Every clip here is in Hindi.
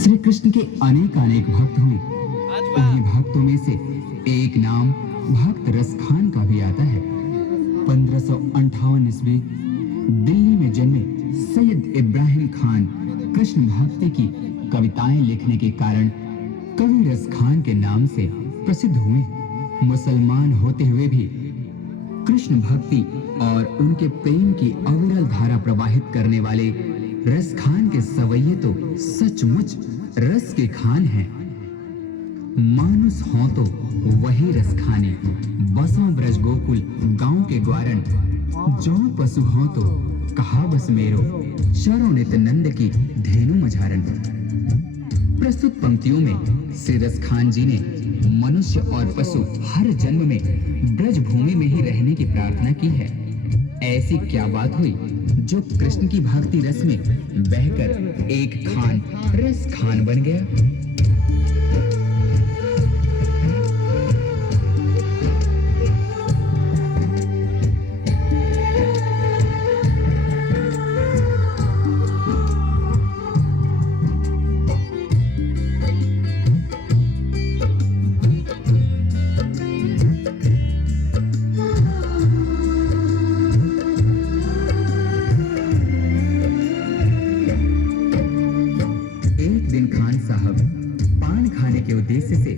श्री कृष्ण के अनेक अनेक भक्त हुए। उन्हीं भक्तों में से एक नाम भक्त रसखान का भी आता है। 1558 ईस्वी दिल्ली में जन्मे सैयद इब्राहिम खान कृष्ण भक्ति की कविताएं लिखने के कारण कवि रसखान के नाम से प्रसिद्ध हुए। मुसलमान होते हुए भी कृष्ण भक्ति और उनके प्रेम की अविरल धारा प्रवाहित करने वाले रसखान के सवैये तो सचमुच रस के खान हैं। मानुस हों तो वही रसखाने, बसों ब्रज गोकुल गांव के ग्वारन, जो पशु हों तो कहा बस मेरो, शरो नित नंद की धेनु मझारन। प्रस्तुत पंक्तियों में श्री रसखान जी ने मनुष्य और पशु हर जन्म में ब्रज भूमि में ही रहने की प्रार्थना की है। ऐसी क्या बात हुई जो कृष्ण की भक्ति रस में बहकर एक खान रस खान बन गया। उद्देश्य से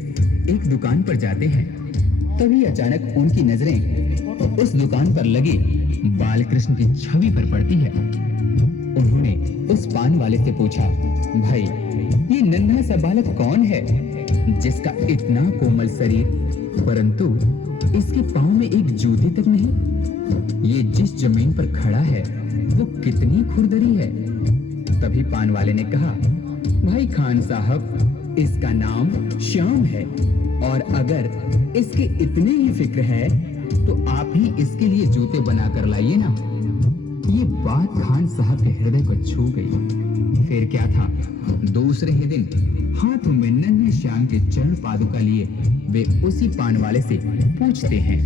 एक दुकान पर जाते हैं। तभी अचानक उनकी नजरें उस दुकान पर लगे बाल कृष्ण की छवि पर पड़ती है। उन्होंने उस पान वाले से पूछा, भाई ये नन्हा सा बालक कौन है जिसका इतना कोमल शरीर परंतु इसके पांव में एक जूती तक नहीं? ये जिस जमीन पर खड़ा है वो कितनी खुरदरी है। तभी पान वाले ने कहा, भाई खान साहब इसका नाम श्याम है और अगर इसके इतने ही फिक्र है तो आप ही इसके लिए जूते बनाकर लाइए ना। ये बात खान साहब के हृदय को छू गई। फिर क्या था, दूसरे ही दिन हाथों में नन्हे श्याम के चरण पादुका लिए वे उसी पान वाले से पूछते हैं,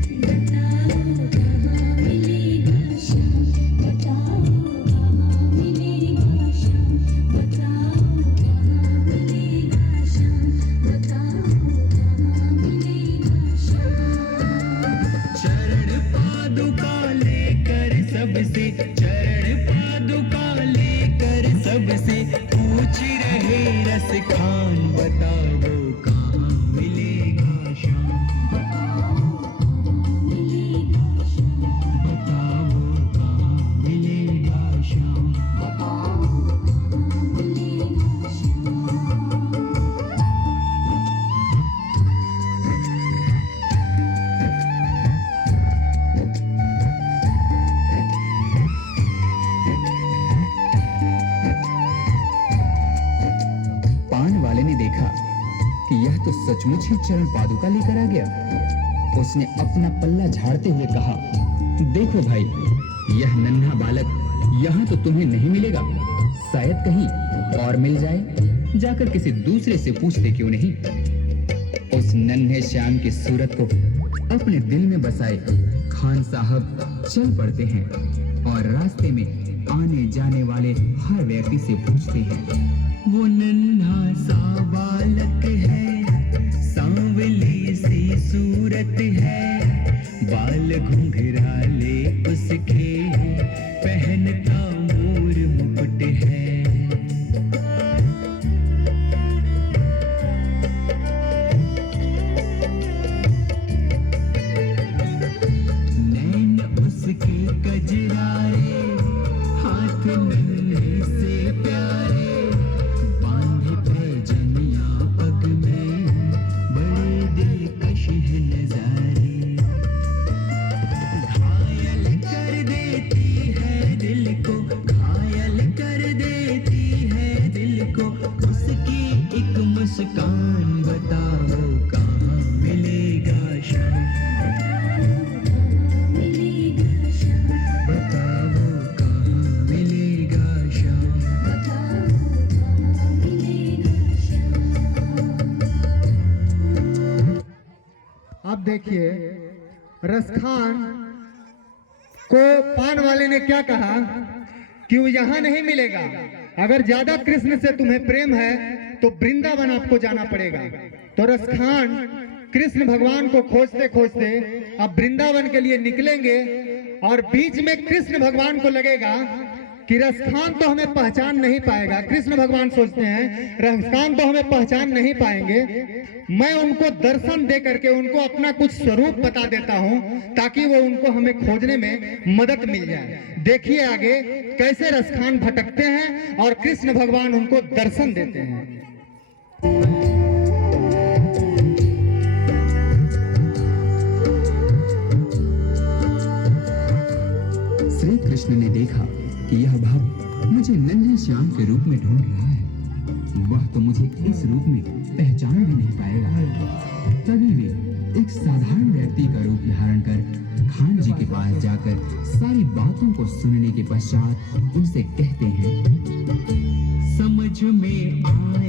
चरण पादुका लेकर सबसे पूछ रहे रस खान, बताओ कहाँ मिलेगा श्याम, बताओ कहाँ मिलेगा श्याम। तो सचमुच ही चरण पादुका लेकर आ गया। उसने अपना पल्ला झाड़ते हुए कहा, देखो भाई यह नन्हा बालक यहाँ तो तुम्हें नहीं मिलेगा, शायद कहीं और मिल जाए, जाकर किसी दूसरे से पूछते क्यों नहीं। उस नन्हे श्याम की सूरत को अपने दिल में बसाए खान साहब चल पड़ते हैं और रास्ते में आने जाने वाले हर व्यक्ति से पूछते हैं, वो नन्हा सा बालक है, सांवली सी सूरत है, बाल घुंघराले उसके, पहनता मोर मुकुट है। नैन उसके कजरारे, हाथ नन्हे से प्यारे, मुस्कान, बताओ कहाँ मिलेगा श्याम, बताओ कहाँ मिलेगा श्याम। अब देखिए रसखान को पान वाले ने क्या कहा कि वो यहाँ नहीं मिलेगा, अगर ज्यादा कृष्ण से तुम्हें प्रेम है तो वृंदावन आपको जाना पड़ेगा। तो रसखान कृष्ण भगवान को खोजते खोजते अब वृंदावन के लिए निकलेंगे और बीच में कृष्ण भगवान को लगेगा कि रसखान तो हमें पहचान नहीं पाएगा। कृष्ण भगवान सोचते हैं रसखान तो हमें पहचान नहीं पाएंगे, मैं उनको दर्शन दे करके उनको अपना कुछ स्वरूप बता देता हूं ताकि वो उनको हमें खोजने में मदद मिल जाए। देखिए आगे कैसे रसखान भटकते हैं और कृष्ण भगवान उनको दर्शन देते हैं। श्री कृष्ण ने देखा कि यह भक्त मुझे नन्हे श्याम के रूप में ढूंढ रहा है, वह तो मुझे इस रूप में पहचान भी नहीं पाएगा। तभी वे एक साधारण व्यक्ति का रूप धारण कर खान जी के पास जाकर सारी बातों को सुनने के पश्चात उनसे कहते हैं, समझ में आए